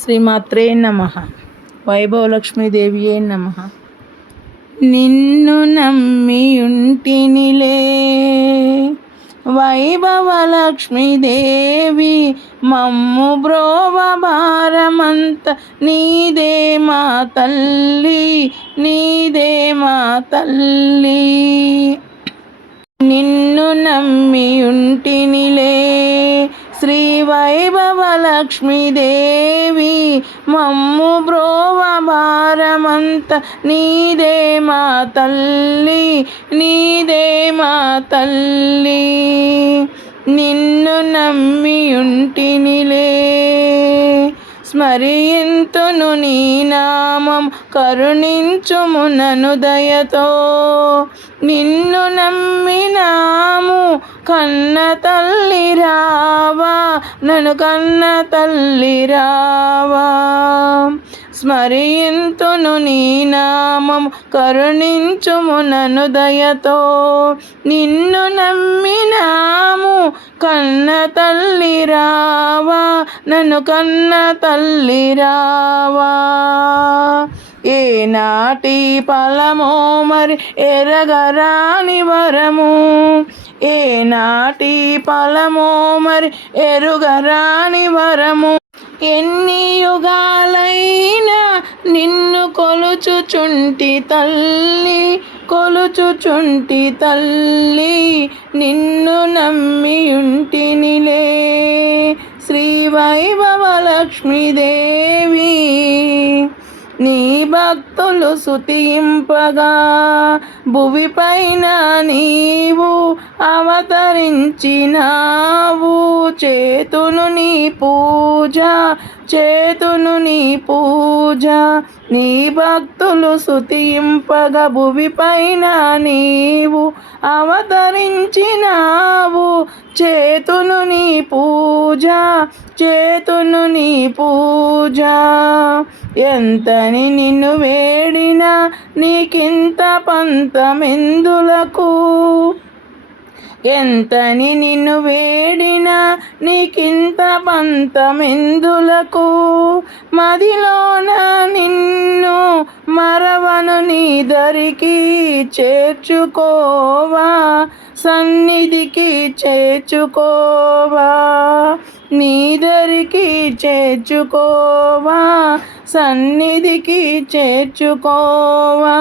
శ్రీమాత్రే నమః. వైభవలక్ష్మీదేవియే నమః. నిన్ను నమ్మియుంటినిలే వైభవలక్ష్మీదేవి, మమ్ము బ్రోవ భారమంత నీదే మా తల్లి, నీదే మా తల్లి. నిన్ను నమ్మియుంటినిలే శ్రీ వైభవలక్ష్మీదేవి, మమ్ము బ్రోవ భారమంత నీదే మా తల్లి, నీదే మా తల్లి. నిన్ను నమ్మియుంటినిలే స్మరింతును నీ నామం, కరుణించుము నన్ను దయతో. నిన్ను నమ్మినాము కన్న తల్లి రావా, నన్ను కన్న తల్లి రావా. స్మరింతును నీ నామం, కరుణించుము నన్ను దయతో. నిన్ను నమ్మినాము కన్న తల్లి రావా, నన్ను కన్న తల్లి రావా. ఏనాటి ఫలమో మరి ఎరగరాని వరము, ఏనాటి ఫలమో మరి ఎరుగరాని వరము. ఎన్ని యుగాలైనా నిన్ను కొలుచుచుంటి తల్లి, కొలుచుచుంటి తల్లి. నిన్ను నమ్మియుంటినిలే శ్రీ వైభవలక్ష్మీదేవి. నీ భక్తులు స్తుతింపగా భువిపైన నీవు అవతరించినావు. చేతును నీ పూజ, చేతును నీ పూజ. నీ భక్తులు స్తుతింపగా భువిపైన నీవు అవతరించినావు. చేతును నీ పూజ, చేతును నీ పూజ. ఎంతని నిన్ను వేడినా నీకింత పంతమెందులకు, ఎంతని నిన్ను వేడినా నీకింత పంతమెందులకు. మదిలోన నిన్ను మరవను నీ దరికి చేర్చుకోవా, సన్నిధికి చేర్చుకోవా. నీ దరికి చేర్చుకోవా, సన్నిధికి చేర్చుకోవా.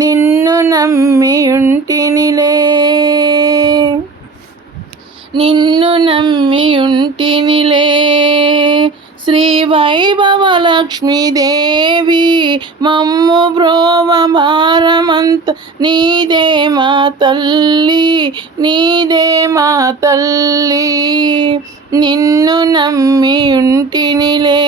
నిన్ను నమ్మియుంటినిలే, నిన్ను నమ్మియుంటినిలే శ్రీ వైభవలక్ష్మీదేవి, మమ్ము బ్రోవ భారమంత నీదే మా తల్లి, నీదే మా తల్లి. నిన్ను నమ్మియుంటినిలే.